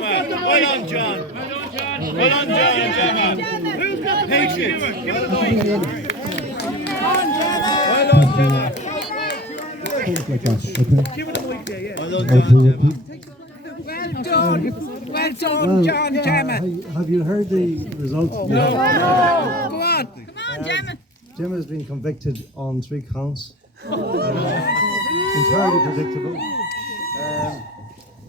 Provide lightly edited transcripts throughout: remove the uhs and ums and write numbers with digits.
Gemma. Well done, John. Well done, John and Gemma. Patriots. Give it a mic. Well done, Gemma. Give it a mic there, yeah. Well done, John and Gemma. Well done, John, Gemma. Have you heard the results? No. Go on. Come on, Gemma. Gemma has been convicted on 3 counts. Entirely predictable.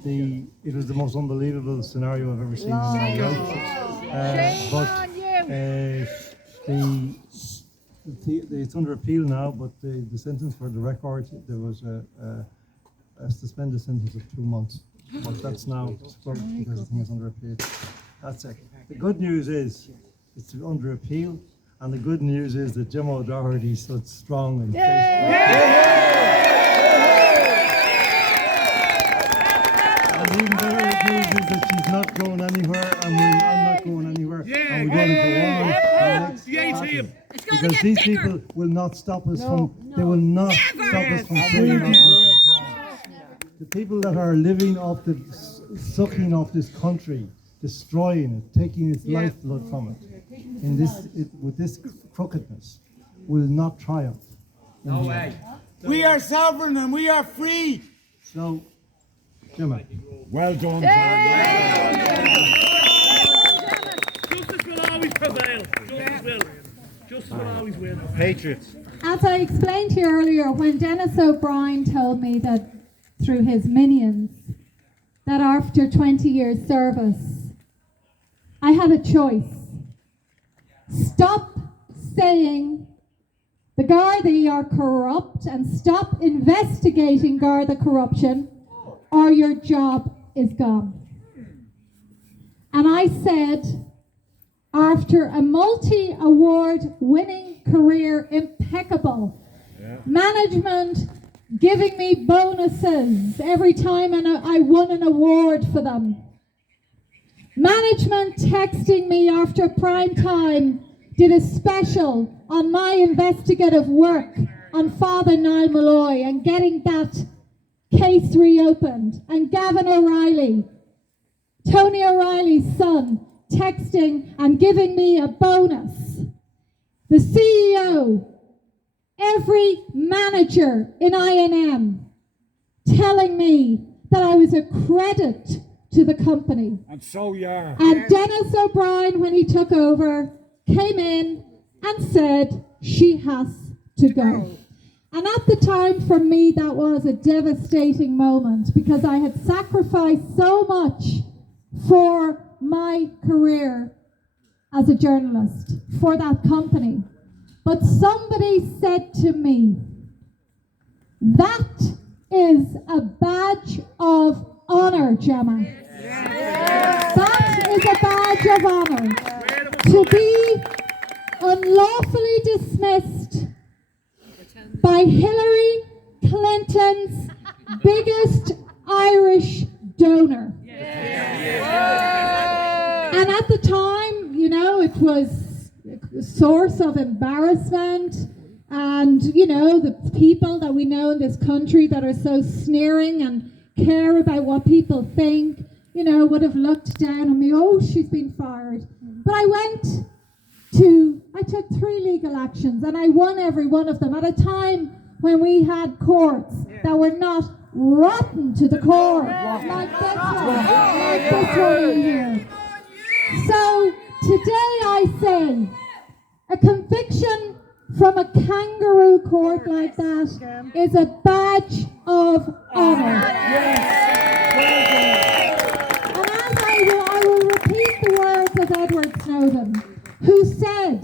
It was the most unbelievable scenario I've ever seen in my life. It's under appeal now, but the sentence for the record, there was a suspended sentence of 2 months. But that's now scrubbed because the thing is under appeal. That's it. The good news is it's under appeal, and the good news is that Gemma Doherty stood strong and and even better news is that she's not going anywhere, and I'm not going anywhere, and we're going to go on to the next battle. Because these people will not stop us they will not stop us from saying our The people that are living off sucking off this country, destroying it, taking its lifeblood from it, with this crookedness, will not triumph. No way. We are sovereign and we are free. So, Gemma, well done. Justice will always prevail. Justice will always win. Patriots. As I explained to you earlier, when Dennis O'Brien told me that through his minions, that after 20 years service, I had a choice. Stop saying the Gardaí are corrupt and stop investigating Garda corruption, or your job is gone. And I said, after a multi-award winning career, impeccable, management giving me bonuses every time I won an award for them, management texting me after prime time, did a special on my investigative work on Father Niall Malloy and getting that case reopened, and Gavin O'Reilly, Tony O'Reilly's son, texting and giving me a bonus. The CEO, every manager in I&M telling me that I was a credit to the company. And so you are. And Dennis O'Brien, when he took over, came in and said she has to go. And at the time, for me, that was a devastating moment because I had sacrificed so much for my career as a journalist, for that company. But somebody said to me, that is a badge of honor, Gemma. That is a badge of honor. To be unlawfully dismissed by Hillary Clinton's biggest Irish donor. And at the time, you know, it was a source of embarrassment. And, you know, the people that we know in this country that are so sneering and care about what people think, you know, would have looked down on me, oh, she's been fired. But I took 3 legal actions and I won every one of them at a time when we had courts that were not rotten to the core, like this one here. So today I say, a conviction from a kangaroo court like that is a badge of honor. And as I will repeat the words of Edward Snowden, who said,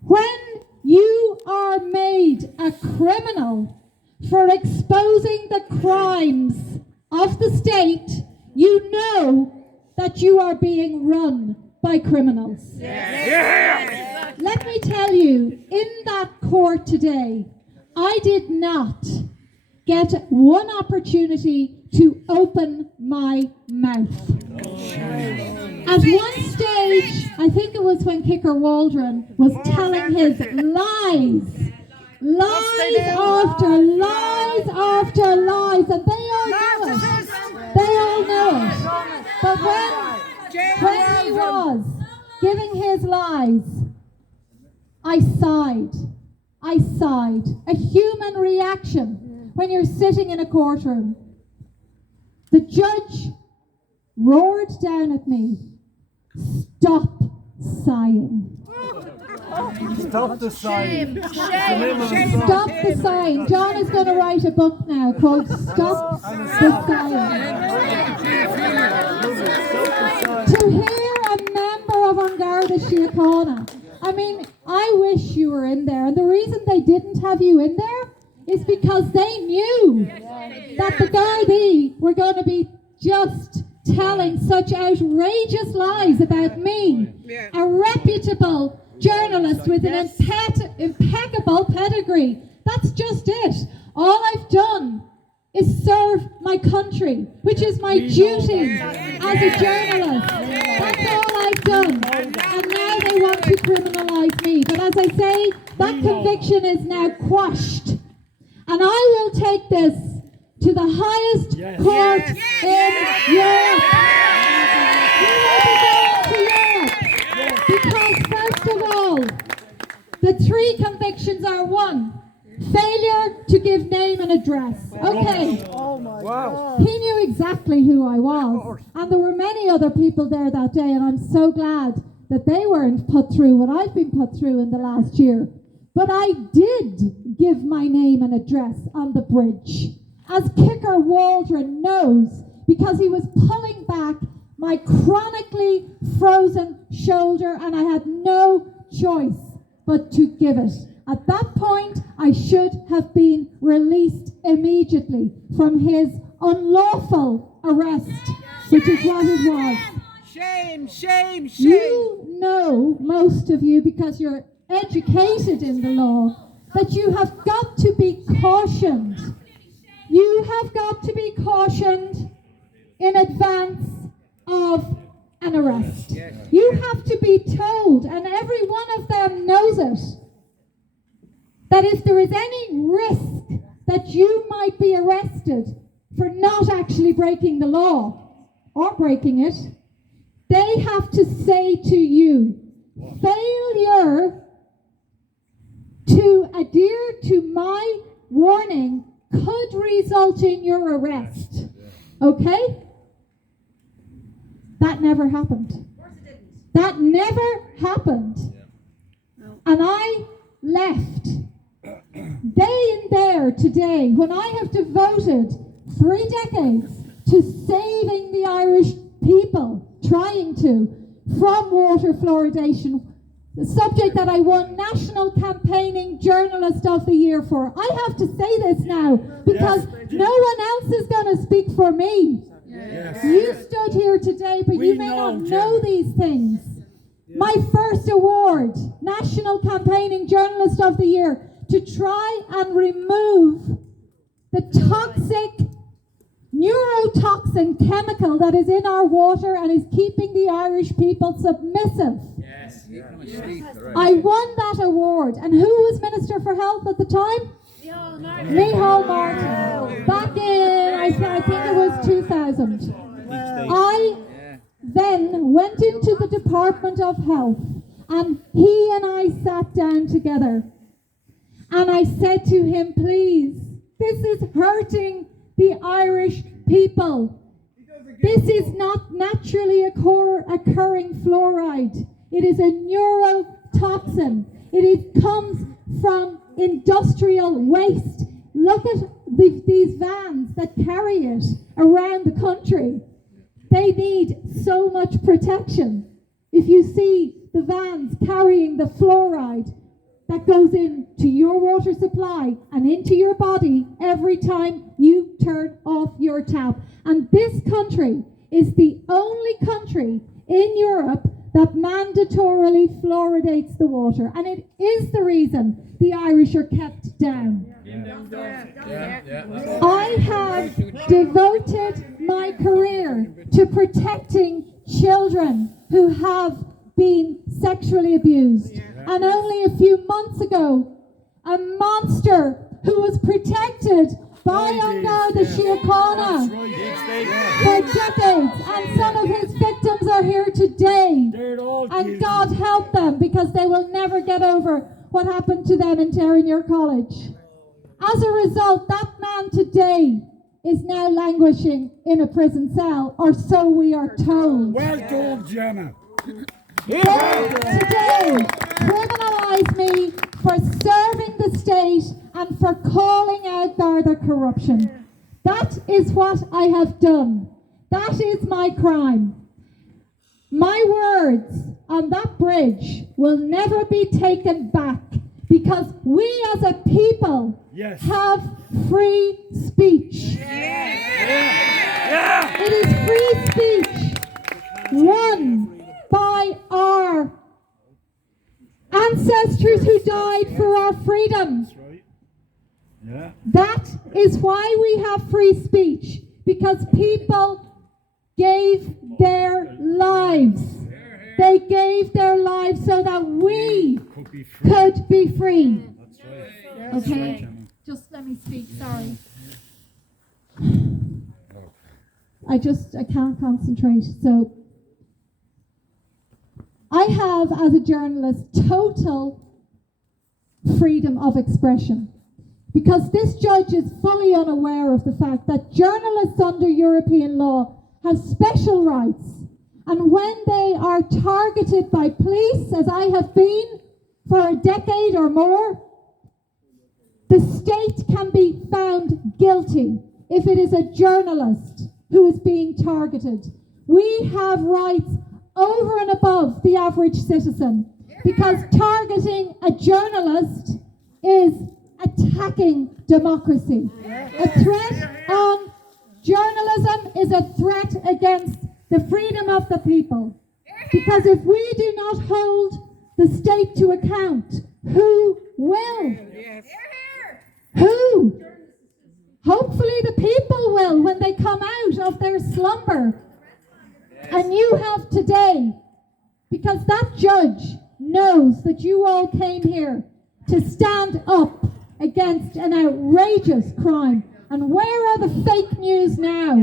when you are made a criminal for exposing the crimes of the state, you know that you are being run by criminals. Let me tell you, in that court today, I did not get one opportunity to open my mouth. At one stage, I think it was when Kicker Waldron was telling his lies after lies after lies, and they all know it. They all know it. But when he was giving his lies, I sighed. I sighed. A human reaction when you're sitting in a courtroom. The judge roared down at me, "Stop sighing." Stop the sign. Stop the sighing. John is going to write a book now called Stop the Sighing. To hear a member of An Garda Síochána, I mean, I wish you were in there. And the reason they didn't have you in there is because they knew that the Gardaí were going to be just telling such outrageous lies about me, a reputable journalist with an impeccable pedigree. That's just it. All I've done is serve my country, which is my duty as a journalist. That's all I've done. And now they want to criminalise me. But as I say, that conviction is now quashed. And I will take this to the highest court in Europe. We will be going to Europe. Because first of all, the three convictions are: one, failure to give name and address. Okay. He knew exactly who I was. And there were many other people there that day, and I'm so glad that they weren't put through what I've been put through in the last year. But I did give my name and address on the bridge, as Kicker Waldron knows, because he was pulling back my chronically frozen shoulder, and I had no choice but to give it. At that point, I should have been released immediately from his unlawful arrest, which is what it was. Shame, shame, shame. You know, most of you, because you're educated in the law, that you have got to be cautioned. You have got to be cautioned in advance of an arrest. You have to be told, and every one of them knows it, that if there is any risk that you might be arrested for not actually breaking the law or breaking it, they have to say to you, failure to adhere to my warning could result in your arrest. Okay? That never happened. That never happened. And I left day in there today, when I have devoted 3 decades to saving the Irish people, trying to, from water fluoridation, the subject that I won National Campaigning Journalist of the Year for. I have to say this now, because no one else is going to speak for me. You stood here today, but you may not know these things. My first award, National Campaigning Journalist of the Year, to try and remove the toxic neurotoxin chemical that is in our water and is keeping the Irish people submissive. I won that award. And who was Minister for Health at the time? Micheál Martin. Back in, I think it was 2000. I then went into the Department of Health, and he and I sat down together. And I said to him, please, this is hurting the Irish people. This is not naturally occurring fluoride. It is a neurotoxin. It comes from industrial waste. Look at these vans that carry it around the country. They need so much protection. If you see the vans carrying the fluoride that goes into your water supply and into your body every time you turn off your tap. And this country is the only country in Europe that mandatorily fluoridates the water. And it is the reason the Irish are kept down. I have devoted my career to protecting children who have been sexually abused. And only a few months ago, a monster who was protected Under the Síochána for decades, and some of his victims are here today. And God help them, because they will never get over what happened to them in Terenure College. As a result, that man today is now languishing in a prison cell, or so we are told. Well done, Gemma. They today criminalise me for serving the state and for calling out Garda corruption. That is what I have done. That is my crime. My words on that bridge will never be taken back, because we as a people have free speech. It is free speech won by our ancestors who died for our freedom. That is why we have free speech, because people gave their lives. They gave their lives so that we could be free. Okay, just let me speak, sorry. I can't concentrate. So, I have, as a journalist, total freedom of expression, because this judge is fully unaware of the fact that journalists under European law have special rights, and when they are targeted by police, as I have been for a decade or more, the state can be found guilty if it is a journalist who is being targeted. We have rights over and above the average citizen, because targeting a journalist is attacking democracy. A threat on journalism is a threat against the freedom of the people. Because if we do not hold the state to account, who will? Who? Hopefully the people will, when they come out of their slumber. And you have today, because that judge knows that you all came here to stand up against an outrageous crime. And where are the fake news now?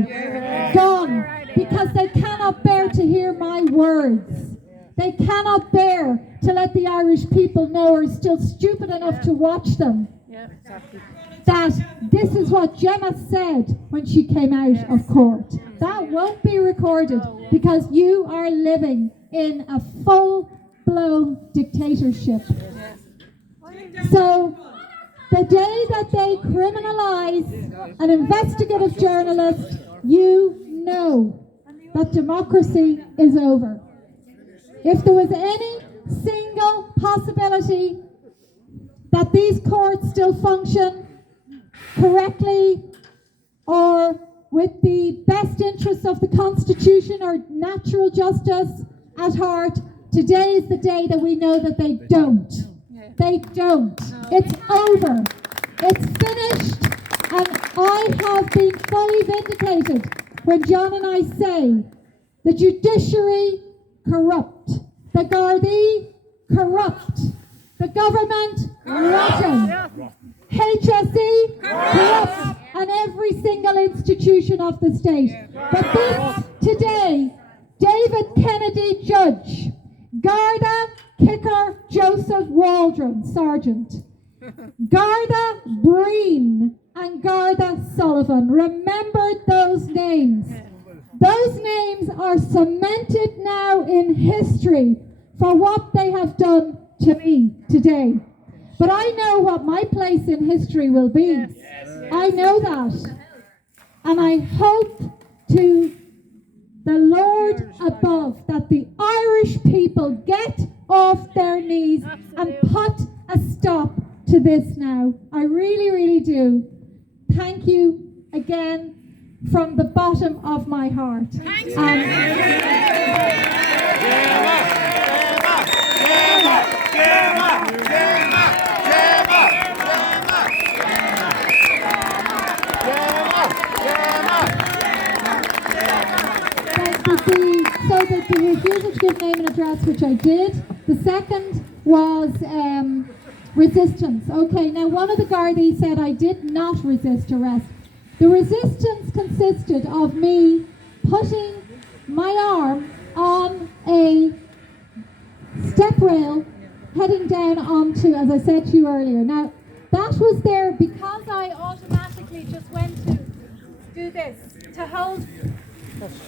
Gone. Because they cannot bear to hear my words. They cannot bear to let the Irish people know, or are still stupid enough to watch them, that this is what Gemma said when she came out of court. That won't be recorded, because you are living in a full-blown dictatorship. So, the day that they criminalise an investigative journalist, you know that democracy is over. If there was any single possibility that these courts still function correctly or with the best interests of the Constitution or natural justice at heart, today is the day that we know that they don't. They don't. It's over. It's finished. And I have been fully vindicated when John and I say the judiciary corrupt, the Gardaí corrupt, the government rotten, HSE corrupt, and every single institution of the state. But this today, David Kennedy judge, Garda kicker Joseph Waldron, Sergeant, Garda Breen and Garda Sullivan. Remember those names. Those names are cemented now in history for what they have done to me today. But I know what my place in history will be. I know that. And I hope to the Lord above that the Irish people get off their knees and put a stop to this now. I really, really do. Thank you again from the bottom of my heart. Thanks, So the refusal to give name and address, which I did. The second was Resistance. Okay, now one of the Gardaí said I did not resist arrest. The resistance consisted of me putting my arm on a step rail heading down onto, as I said to you earlier. Now, that was there because I automatically just went to do this, to hold.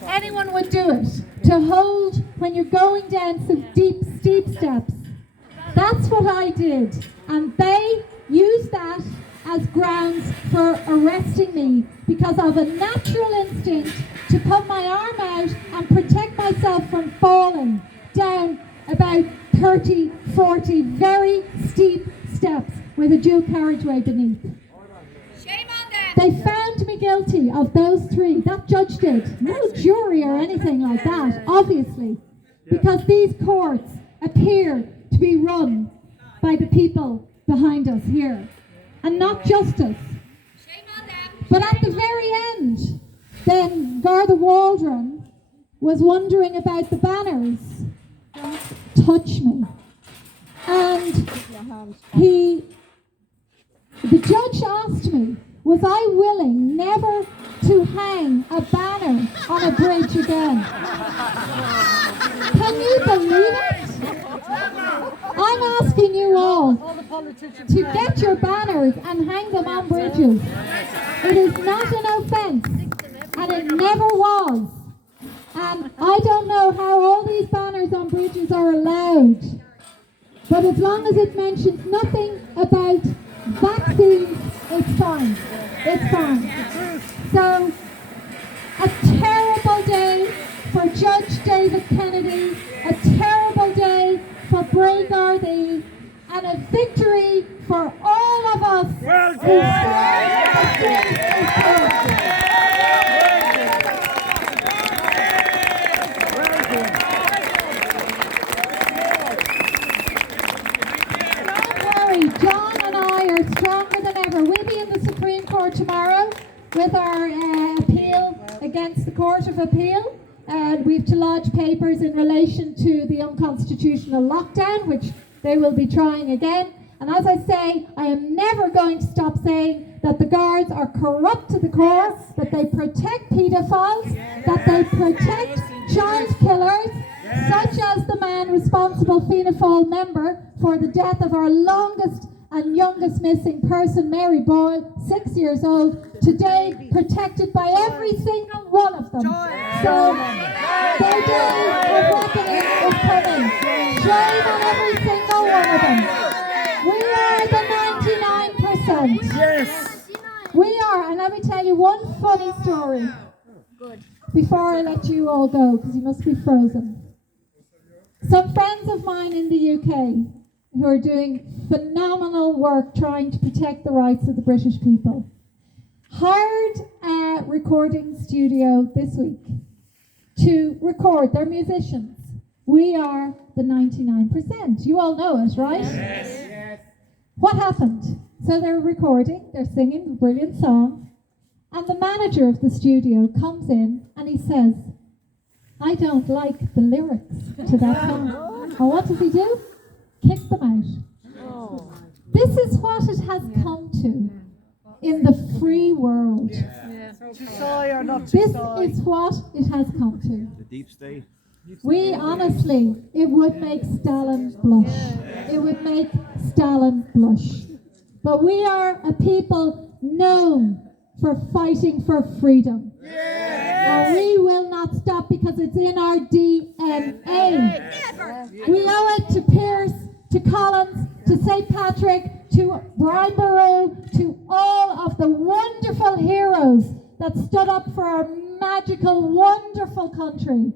Anyone would do it, to hold when you're going down some deep, steep steps. That's what I did. And they used that as grounds for arresting me because of a natural instinct to put my arm out and protect myself from falling down about 30, 40 very steep steps with a dual carriageway beneath. Shame on them. They found me guilty of those three. That judge did. No jury or anything like that, obviously. Because these courts appear to be run by the people behind us here. And not justice. Shame on them. But at the very end, then Garda Waldron was wondering about the banners. Don't touch me. And the judge asked me, was I willing never to hang a banner on a bridge again? Can you believe it? I'm asking you all to get your banners and hang them on bridges. It is not an offence, and it never was. And I don't know how all these banners on bridges are allowed, but as long as it mentions nothing about vaccines, it's fine. It's fine. So, a terrible day for Judge David Kennedy, a terrible day for Bray Gardaí, and a victory for all of us who stand against this. John and I are stronger than ever. We'll be in the Supreme Court tomorrow with our appeal against the Court of Appeal. We've to lodge papers in relation to the unconstitutional lockdown, which they will be trying again. And as I say, I am never going to stop saying that the guards are corrupt to the core, that they protect paedophiles, that they protect child killers, such as the man responsible, Fianna Fáil member, for the death of our longest and youngest missing person, Mary Boyle, 6 years old, today protected by every single one of them. So their day of reckoning is coming. Shame on every single one of them. We are the 99%. Yes. We are, and let me tell you one funny story before I let you all go, because you must be frozen. Some friends of mine in the UK who are doing phenomenal work trying to protect the rights of the British people hired a recording studio this week to record. They're musicians. We are the 99%. You all know it, right? Yes. What happened? So they're recording, they're singing a brilliant song, and the manager of the studio comes in and he says, I don't like the lyrics to that song. And what does he do? Kick them out. This is what it has come to in the free world. To soy or not to This soy. is what it has come to. The deep state. We honestly, it would make Stalin blush. It would make Stalin blush. But we are a people known for fighting for freedom. And we will not stop because it's in our DNA. We owe it to Pierce, to Collins, to St. Patrick, to Brian Boru, to all of the wonderful heroes that stood up for our magical, wonderful country.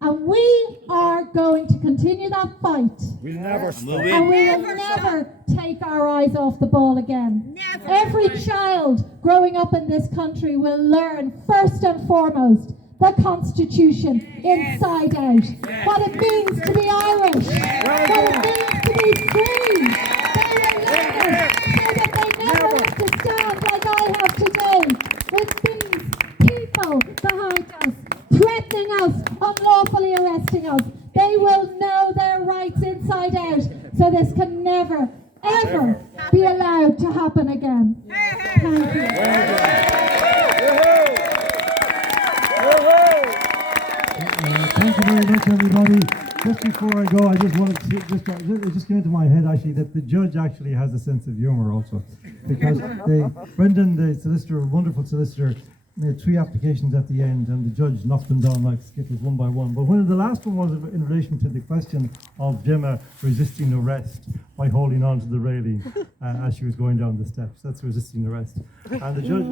And we are going to continue that fight. We'll never stop. And we will never take our eyes off the ball again. Every child growing up in this country will learn first and foremost the Constitution inside out. What it means to be Irish. What it means to be free. They will learn it so that they never have to stand like I have today with these people behind us, threatening us, unlawfully arresting us. They will know their rights inside out. So this can never, ever be allowed to happen again. Thank you. Thank you very much, everybody. Just before I go, I just wanted to, it just came into my head actually that the judge actually has a sense of humour also. Because Brendan, the solicitor, wonderful solicitor, made 3 applications at the end and the judge knocked them down like skittles one by one. But when the last one was in relation to the question of Gemma resisting arrest by holding on to the railing as she was going down the steps. That's resisting arrest. And the judge,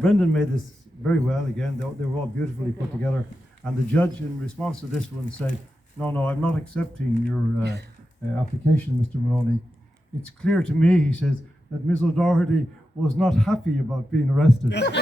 Brendan made this very well again. They were all beautifully put together. And the judge, in response to this one, said, no, I'm not accepting your application, Mr. Maloney. It's clear to me, he says, that Ms. Doherty was not happy about being arrested. I'm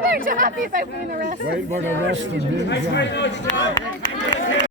very happy about being arrested. Wait for the rest of the Thanks very much, John.